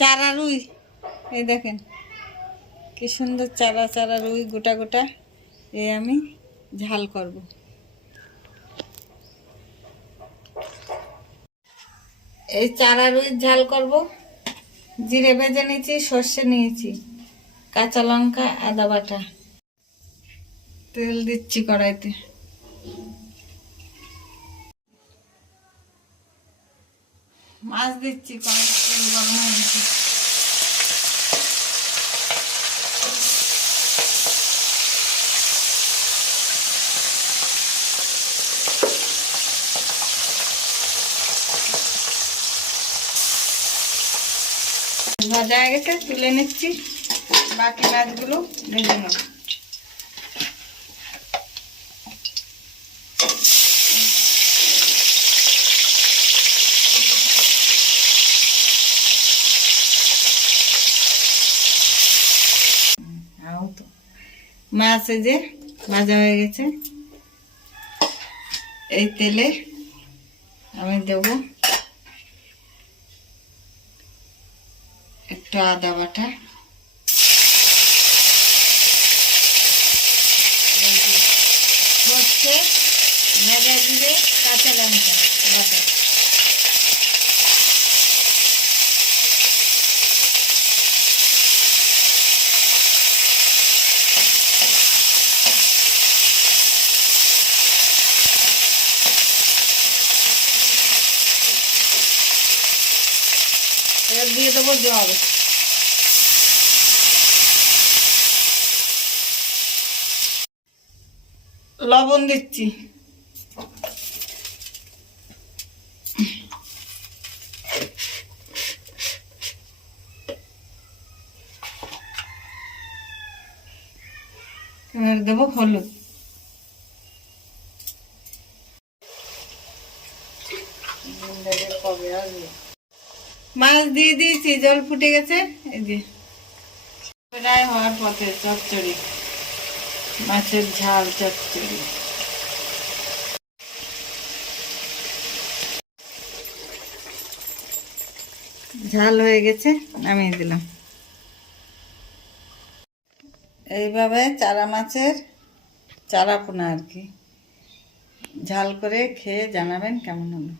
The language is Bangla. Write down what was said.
চারা রুই, এই দেখেন কি সুন্দর চারা চারা রুই গোটা গোটা। এই আমি ঝাল করব। এই চারা রুই ঝাল করব। জিরে ভেজে নিয়েছি, সর্ষে নিয়েছি, কাঁচা লঙ্কা, আদা বাটা। তেল দিচ্ছি কড়াইতে। মাছ দিচ্ছি, কড়াইতে তেল গরম হয়ে গেছে। ভাজা হয়ে গেছে, তুলে নিচ্ছি। বাকি মাছগুলো ভেজে নেব। মাছ এই যে ভাজা হয়ে গেছে। এই তেলে আমি দেব একটু আদা বাটা, সর্ষে, মেজা জিরে, কাঁচা লঙ্কা বাটা। এবার দিয়ে দেবো জল। লবণ দিচ্ছি। এবার দেবো হলুদ। মাছ দিয়ে দিয়েছি, জল ফুটে গেছে। এই যে প্রায় হওয়ার পথে চচ্চড়ি, মাছের ঝাল চচ্চড়ি। ঝাল হয়ে গেছে, নামিয়ে দিলাম। এইভাবে চারা মাছের চারা পোনা আর কি ঝাল করে খেয়ে জানাবেন কেমন হলো।